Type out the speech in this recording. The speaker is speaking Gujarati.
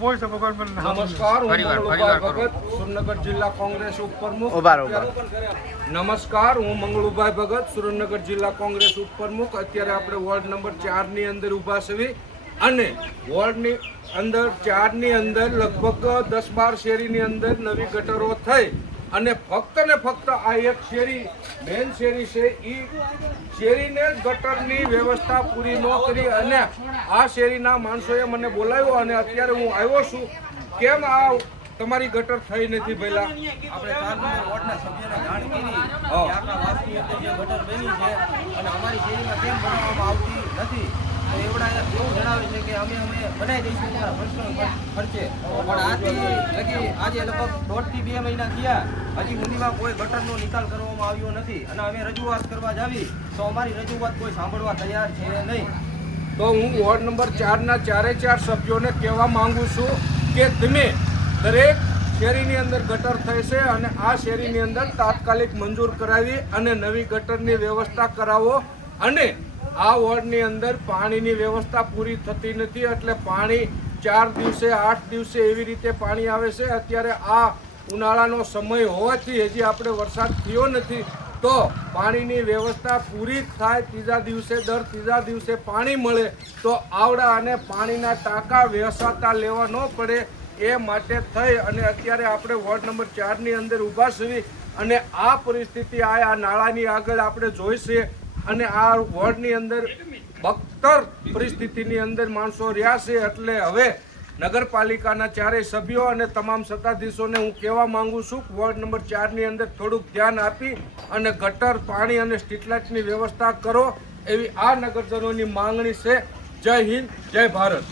નમસ્કાર, હું મંગળુભાઈ ભગત, સુરેન્દ્રનગર જિલ્લા કોંગ્રેસ ઉપપ્રમુખ. નમસ્કાર, હું મંગળુભાઈ ભગત, સુરેન્દ્રનગર જિલ્લા કોંગ્રેસ ઉપપ્રમુખ. અત્યારે આપણે વોર્ડ નંબર 4 ની અંદર ઊભા છીએ અને વોર્ડની અંદર 4 ની અંદર લગભગ 10-12 શેરીની અંદર નવી ગટરો થઈ અને ફક્ત ને ફક્ત આ એક શેરી મેન શેરી છે એ શેરીને ગટરની વ્યવસ્થા પૂરી ન કરી અને આ શેરીના માણસોએ મને બોલાવ્યો અને અત્યારે હું આવ્યો છું. કેમ આ તમારી ગટર થઈ નથી પહેલા? આપણે 4 નંબર વોર્ડના સભ્યને જાણ કરી કે આપણા વાસ્તુની અંદર જે ગટર બની છે અને અમારી શેરીમાં કેમ બનાવવામાં આવતી નથી, તો એવડા એવું જણાવે છે કે અમે બનાવી દઈશું તમારા પર્સનલ ખર્ચે. પણ આજે લગભગ 1.5 થી 2 મહિના થયા, હજી સુધીમાં કોઈ ગટરનો નિકાલ કરવામાં આવ્યો નથી અને અમે રજૂઆત કરવા જાવી તો અમારી રજૂઆત કોઈ સાંભળવા તૈયાર છે નહીં. તો હું વોર્ડ નંબર 4 ના 4 સભ્યોને કહેવા માંગુ છું કે તમે દરેક શેરીની અંદર ગટર થઈ છે અને આ શેરીની અંદર તાત્કાલિક મંજૂર કરાવી અને નવી ગટરની વ્યવસ્થા કરાવો. અને આ વોર્ડની અંદર પાણીની વ્યવસ્થા પૂરી થતી નથી, એટલે પાણી 4 દિવસે 8 દિવસે એવી રીતે પાણી આવે છે. અત્યારે આ ઉનાળાનો સમય હોવાથી હજી આપણે વરસાદ થયો નથી, તો પાણીની વ્યવસ્થા પૂરી થાય દર ત્રીજા દિવસે પાણી મળે તો આવડા અને પાણીના ટાંકા વેસાતા લેવા ન પડે એ માટે થઈ અને અત્યારે આપણે વોર્ડ નંબર 4 ની અંદર ઊભા છીએ અને આ પરિસ્થિતિ આ નાળાની આગળ આપણે જોઈશે અને આ વોર્ડની અંદર બદતર પરિસ્થિતિની અંદર માણસો રહ્યા છે. એટલે હવે નગરપાલિકાના 4 સભ્યો અને તમામ સત્તાધીશોને હું કહેવા માંગુ છું કે વોર્ડ નંબર 4 ની અંદર થોડુંક ધ્યાન આપી અને ગટર, પાણી અને સ્ટ્રીટ લાઇટની વ્યવસ્થા કરો એવી આ નગરજનોની માંગણી છે. જય હિન્દ, જય ભારત.